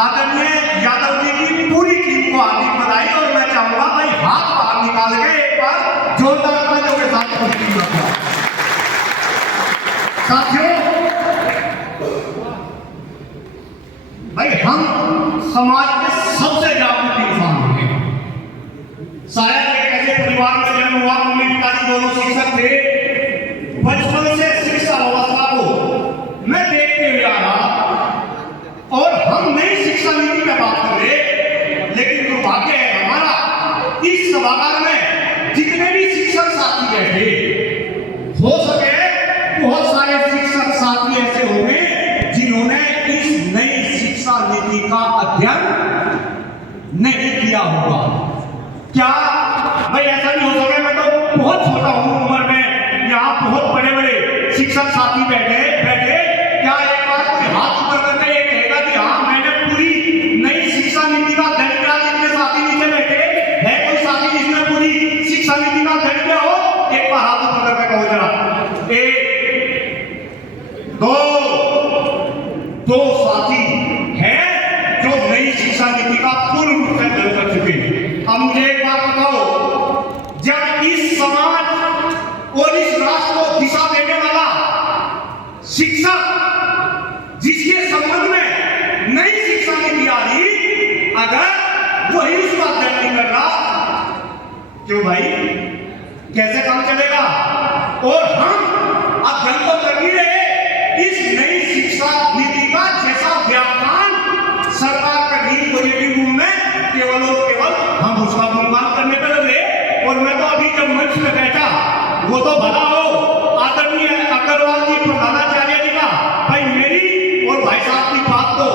आदरणीय यादव जी की पूरी टीम को हार्दिक बधाई। और मैं चाहूंगा भाई हाथ बाहर निकाल के एक बार जोरदार तालियों के साथ साथियों, भाई हम समाज के सबसे जागरूक इंसान हैं। शायद एक ऐसे परिवार में जन्म हुआ, मम्मी पिताजी दोनों शिक्षक थे। बचपन से शिक्षा व्यवस्था को मैं देखते हुए आ रहा और हम नई शिक्षा नीति में बात कर रहे, लेकिन दुर्भाग्य है हमारा इस सभागार में जितने भी शिक्षक साथी बैठे, हो सके बहुत सारे शिक्षक साथी ऐसे होंगे जिन्होंने इस नई शिक्षा नीति का अध्ययन नहीं किया होगा। क्या भाई ऐसा नहीं हो सके? मैं तो बहुत छोटा हूं उम्र में, यहाँ बहुत बड़े बड़े शिक्षक साथी बैठे, क्या एक बार कोई हाथ ऊपर करके ये कहेगा कि हाँ मैंने पूरी नई शिक्षा नीति का अध्ययन किया? जितने साथी नीचे बैठे है, कोई साथी जिसने पूरी शिक्षा नीति का अध्ययन किया हो, एक बार हाथ ऊपर करके कहो जरा। एक दो साथी हैं जो नई शिक्षा नीति का पूर्ण रूप से अध्ययन कर चुके हैं। अब मुझे एक बात बताओ, जब इस समाज और इस राष्ट्र को दिशा देने वाला शिक्षक जिसके संबंध में नई शिक्षा नीति आ रही, अगर वही उसका अध्ययन नहीं कर रहा, क्यों भाई कैसे काम चलेगा? और हम अध्ययन तो कर ही रहे इस नई शिक्षा नीति का, जैसा व्याख्यान सरकार कर रही पॉजिटिव रूप में, केवल और केवल हम उसका गुणगान करने पर लगे। और मैं तो अभी जब मंच में बैठा, वो तो भला हो आदरणीय अग्रवाल जी प्रधानाचार्य जी का, भाई मेरी और भाई साहब की बात तो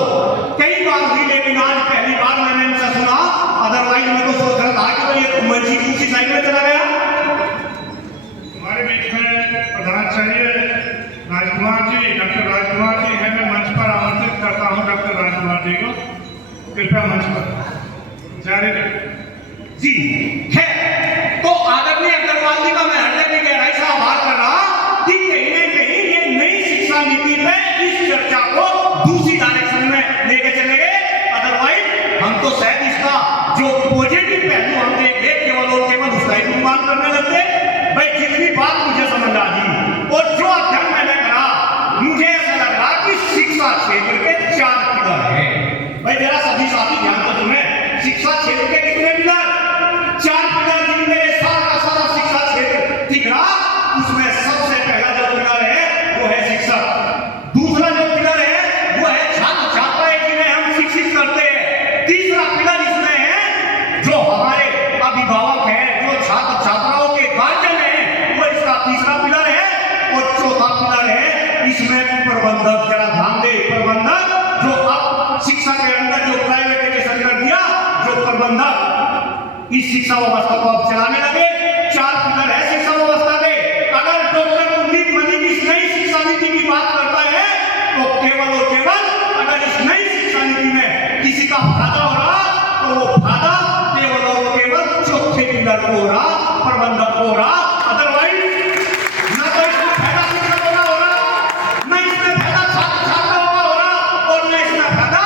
कई बार हुई, लेकिन आज पहली बार मैंने इनसे सुना। अदरवाइज मैं तो सोच रहा था कि भाई ये मंच की दूसरी साइड में चला गया। हमारे बीच में प्रधानाचार्य राजकुमार जी, डॉक्टर राजकुमार जी हैं। मैं मंच पर आमंत्रित करता हूं डॉक्टर राजकुमार जी को, कृपया मंच पर जारी रखें जी। है तो आदरणीय अग्रवाल जी का मैं हृदय की गहराई से आभार कर रहा कि कहीं न कहीं ये नई शिक्षा नीति पे इस चर्चा को दूसरी डायरेक्शन में लेके चले गए। अदरवाइज हम तो शायद इसका जो पॉजिटिव पहलू हम देखे केवल और केवल उसका ही निर्माण करने लगते। भाई जितनी बात मुझे समझ आ गई और जो अध्ययन मैंने करा, मुझे ऐसा लग रहा कि शिक्षा क्षेत्र के 4 पिलर है। भाई जरा सभी साथी ध्यान से सुने, शिक्षा क्षेत्र के कितने पिलर? 4 पिलर, जिनमें सारा शिक्षा क्षेत्र दिख रहा। उसमें सबसे पहला जो पिलर है वो है शिक्षक। दूसरा जो पिलर है वो है छात्र छात्राएं, जिन्हें हम शिक्षित करते हैं। तीसरा पिलर इसमें है जो हमारे अभिभावक हैं, जो छात्र छात्राओं के गार्जियन हैं, वो इसका तीसरा पिलर है। और चौथा पिलर है इसमें प्रबंधक। जरा ध्यान दे, प्रबंधक जो अब शिक्षा के अंदर जो प्राइवेटाइजेशन कर दिया, जो प्रबंधक इस शिक्षा व्यवस्था को अब चलाने लगे। 4 पिलर है शिक्षा व्यवस्था के। अगर डॉक्टर कुलदीप मलिक इस नई शिक्षा नीति की बात करता है तो केवल और केवल अगर इस नई शिक्षा नीति में किसी का फायदा हो रहा तो वो फायदा केवल और केवल चौथे पिलर को हो रहा, प्रबंधक को हो रहा। अदरवाइज ना तो इसमें फायदा शिक्षक को हो रहा, ना इसमें फायदा छात्र छात्राओं का हो रहा, और ना इसमें फायदा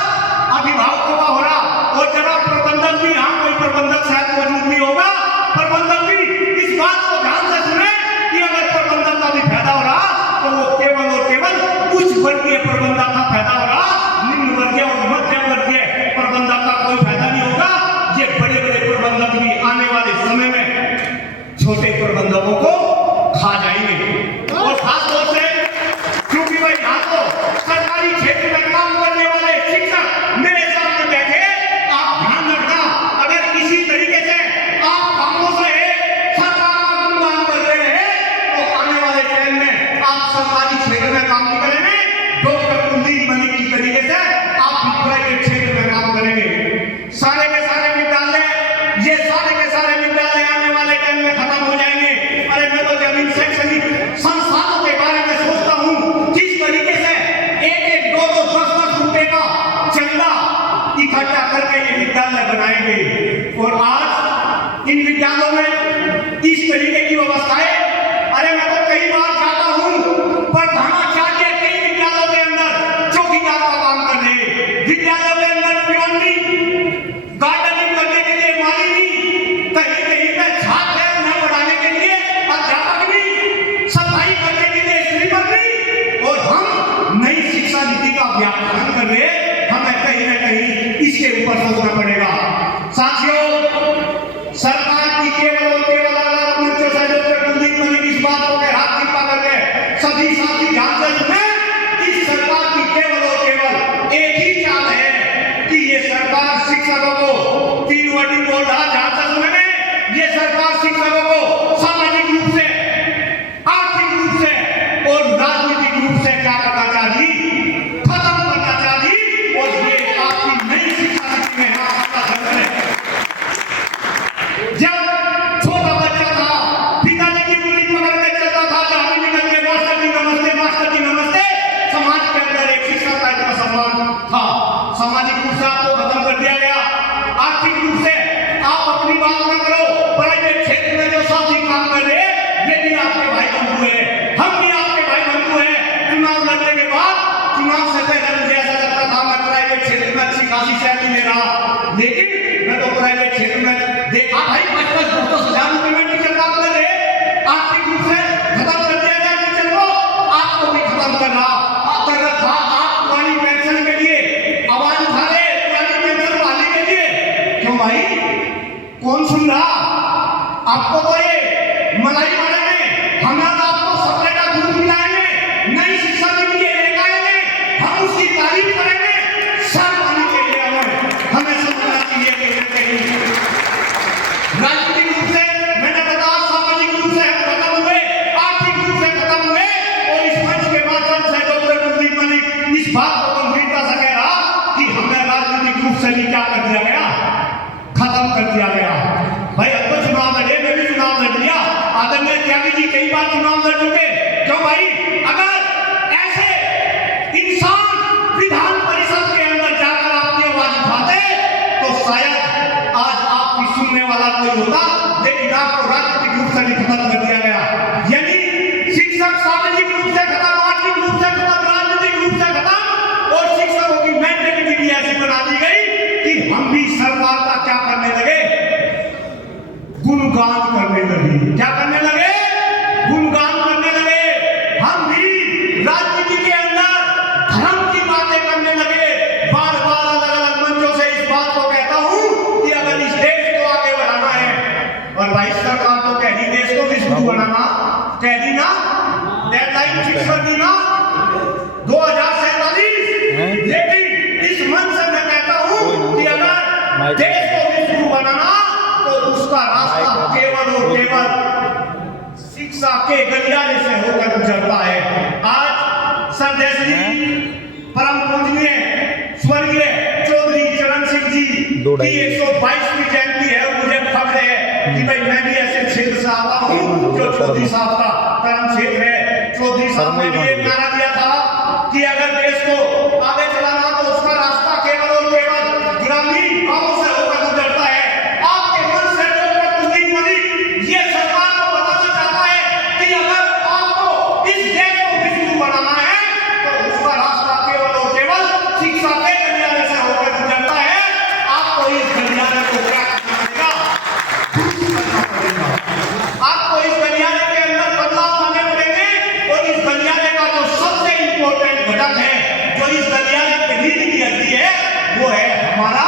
अभिभावकों का हो रहा। और जरा प्रबंधक भी, यहाँ कोई प्रबंधक शायद मौजूद नहीं होगा, प्रबंधक भी इस बात को ध्यान से सुने कि अगर प्रबंधक का भी फायदा हो रहा तो वो केवल और केवल उच्च वर्गीय प्रबंधक का फायदा हो रहा, निम्न वर्गीय और मध्यम वर्गीय प्रबंधक का कोई फायदा नहीं होगा। ये बड़े बड़े प्रबंधक भी आने वाले समय में छोटे प्रबंधकों को खा जाएंगे। और खास तौर से क्योंकि भाई यहाँ तो सरकारी क्षेत्र में काम करने वाले शिक्षक मेरे सामने बैठे, आप ध्यान रखना, अगर किसी तरीके से आप खामोश रहे, सरकार का गुणगान कर रहे हैं, तो आने वाले टाइम में आप सरकारी क्षेत्र में काम नहीं करेंगे। डॉक्टर कुलदीप मलिक की तरीके से आप भी प्राइवेट क्षेत्र में काम करेंगे। सारे के सारे विद्यालय, ये सारे के सारे विद्यालय आने वाले टाइम में खत्म हो जाएंगे। अरे मैं तो जब इन शैक्षणिक संस्थानों के बारे में सोचता हूँ, जिस तरीके से 1-1, 2-2, 10-10 रुपए का चंदा इकट्ठा करके ये विद्यालय बनाए गए, और आज इन विद्यालयों में इस तरीके की व्यवस्थाएं, अरे मैं तो कई बार जाता हूँ प्रधानाचार्य कई विद्यालयों के अंदर चौकीदार का काम करने, विद्यालयों के अंदर कर रहे, हमें कहीं ना कहीं इसके ऊपर सोचना पड़ेगा। साथियों, सरकार की केवल और केवल मंचों से डॉक्टर कुलदीप मलिक इस बात को हाथ कृपा करके सभी साथी ध्यान से सुने, इस सरकार की केवल और केवल एक ही चाल है कि ये सरकार शिक्षकों को 3 वर्डिंग बोल रहा, ध्यान से सुने, ये सरकार शिक्षकों को सामाजिक रूप से, आर्थिक रूप से और राजनीतिक रूप से क्या करना चाहिए, खत्म करना चाहिए। और ये आपकी नई शिक्षा नीति में आपका धर्म है। जब छोटा बच्चा था, पिताजी की उंगली पकड़ के चलता था, जहां भी निकल के मास्टर जी नमस्ते, मास्टर जी नमस्ते, समाज के अंदर एक शिक्षक का इतना सम्मान था। सामाजिक रूप से आपको खत्म कर दिया गया, आर्थिक रूप से आप अपनी बात न करो, प्राइवेट क्षेत्र में जो साथी काम कर रहे हैं, ये भी आपके भाई बंधु है, हम भी आपके भाई बंधु हैं। चुनाव लड़ने के बाद, चुनाव से पहले मुझे ऐसा लगता था मैं प्राइवेट क्षेत्र में अच्छी खासी सैलरी ले रहा, लेकिन मैं तो प्राइवेट क्षेत्र में देखा भाई 50-50 रुपए में टीचर काम कर रहे, आर्थिक रूप से खत्म कर दिया गया टीचर को, आपको भी खत्म कर रहा कर रखा। आप पुरानी पेंशन के लिए आवाज उठा रहे, पुरानी पेंशन बहाली के लिए, क्यों भाई? कौन सुन रहा? आपको तो ये मलाई वाले में हमें आपको सपने का दूध पिलाएंगे, नई शिक्षा नीति लेकर आएंगे, हम उसकी तारीफ करेंगे, सब आने के लिए हमें समझना चाहिए कि राजनीतिक रूप से मैंने बताया, सामाजिक रूप से हम खत्म हुए, आर्थिक रूप से खत्म हुए, और इस मंच के माध्यम से डॉक्टर कुलदीप मलिक इस बात को गंभीरता से कह रहा कि हमें राजनीतिक रूप से भी क्या कर दिया गया, खत्म कर दिया गया। भाई अब तो चुनाव लड़े, मैं भी चुनाव लड़ लिया, आदरणीय त्यागी जी कई बार चुनाव लड़ चुके, क्यों भाई? अगर ऐसे इंसान विधान परिषद के अंदर जाकर आपकी आवाज उठाते तो शायद आज आपकी सुनने वाला कोई होता, लेकिन आपको राजनीतिक रूप से भी खत्म कर दिया गया। यानी शिक्षक सामाजिक रूप से खत्म, आर्थिक रूप से खत्म, राजनीतिक रूप से खत्म, और शिक्षकों की मेंटेलिटी भी ऐसी बना दी गई कि हम भी सरकार का क्या करने लगे, गुणगान करने लगे। क्या करने लगे? गुणगान करने लगे। हम भी राजनीति के अंदर धर्म की बातें करने लगे। बार बार अलग अलग मंचों से इस बात को कहता हूं कि अगर इस देश को आगे बढ़ाना है, और भाई सरकार तो कह दी देश को विश्व बनाना, कह दी ना, डेडलाइन फिक्स कर दी ना 2047, लेकिन इस मंच से मैं कहता हूं कि अगर देश को विश्व बनाना तो उसका रास्ता केवल और केवल शिक्षा के गलियारे से होकर गुजरता है। आज सरदेशी परम पूजनीय स्वर्गीय चौधरी चरण सिंह जी की 122वीं जयंती है, और मुझे फख्र है कि भाई मैं भी ऐसे क्षेत्र से आता हूँ जो चौधरी साहब का कर्म क्षेत्र है। चौधरी साहब ने भी एक नारा दिया था कि अगर देश को आगे चलाना तो उसका रास्ता केवल और केवल ग्रामीण गांवों से होकर गुजरता है। आपके मन से डॉक्टर कुलदीप मलिक ये सरकार को बताना चाहता है कि अगर आपको इस देश को विश्व बनाना है तो उसका रास्ता केवल और केवल शिक्षा के गलियारे से होकर गुजरता है। आपको इस गलियारे को क्या करना पड़ेगा, आपको इस गलियारे के अंदर बदलाव लाने पड़ेंगे, और इस गलियारे का जो सबसे इंपॉर्टेंट घटक है, जो इस गलियारे पे नींव की हड्डी है, वो है हमारा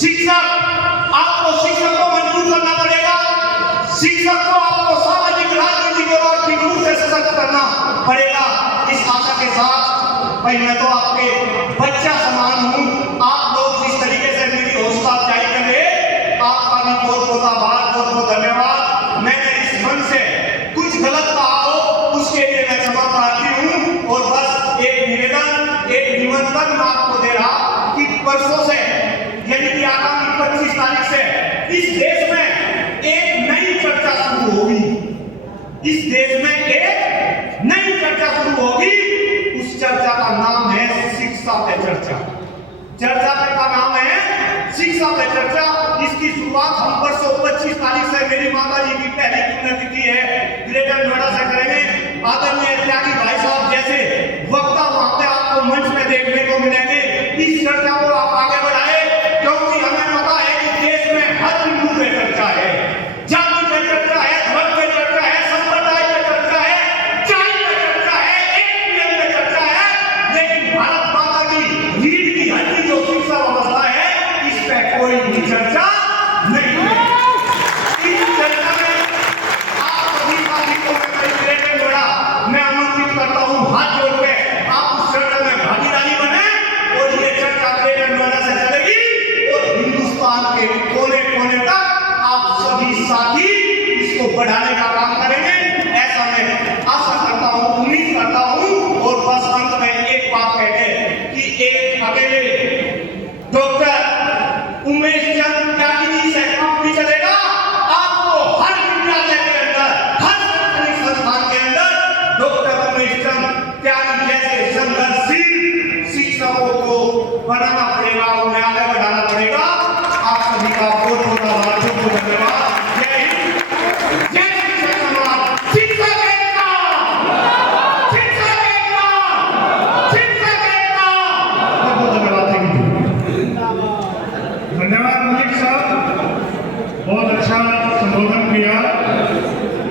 शिक्षक। आपको शिक्षक को मजबूत करना पड़ेगा, शिक्षक को आपको सामाजिक, राजनीतिक और आर्थिक रूप से सशक्त करना पड़ेगा। इस आशा के साथ भाई मैं तो आपके बच्चा समान हूं, आप लोग जिस तरीके से मेरी हौसला अफजाई कर रहे, आपका भी बहुत बहुत आभार, बहुत बहुत धन्यवाद। मैंने इस मन से कुछ गलत कहा हो उसके लिए मैं क्षमा प्रार्थी हूं, और बस एक निवेदन, एक निमंत्रण मैं आपको दे रहा कि परसों से यानी कि आगामी 25 तारीख से इस देश में एक नई चर्चा शुरू होगी। इस देश में एक नई चर्चा शुरू होगी, उस चर्चा का नाम है शिक्षा पे चर्चा। चर्चा का नाम है शिक्षा पे चर्चा। इसकी शुरुआत हम परसों 25 तारीख से मेरी माता जी की पहली पुण्यतिथि है ग्रेटर नोएडा से करेंगे। आदरणीय त्यागी भाई साहब जैसे वक्ता वहां पे आपको मंच में देखने को मिलेंगे। इस चर्चा को आप आगे बढ़ाए, क्योंकि हमें पता है कि देश में हर बिंदु पे चर्चा है, जाति पे चर्चा है, धर्म पे चर्चा है, संप्रदाय पे चर्चा है, चाय पे चर्चा है, एक नियम पे चर्चा है, लेकिन भारत माता अकेले डॉक्टर उमेश चंद त्यागी जी से काम भी चलेगा। आपको हर विद्यालय के अंदर, हर शैक्षणिक संस्थान के अंदर डॉक्टर उमेश चंद त्यागी जैसे संघर्षशील शिक्षकों को बनाना पड़ेगा, उन्हें आगे बढ़ाना पड़ेगा। आप सभी का बहुत बहुत आभार, बहुत बहुत धन्यवाद। जय हिंद, जय शिक्षक समाज, शिक्षक एकता, शिक्षक एकता, शिक्षक एकता। बहुत बहुत धन्यवाद। धन्यवाद।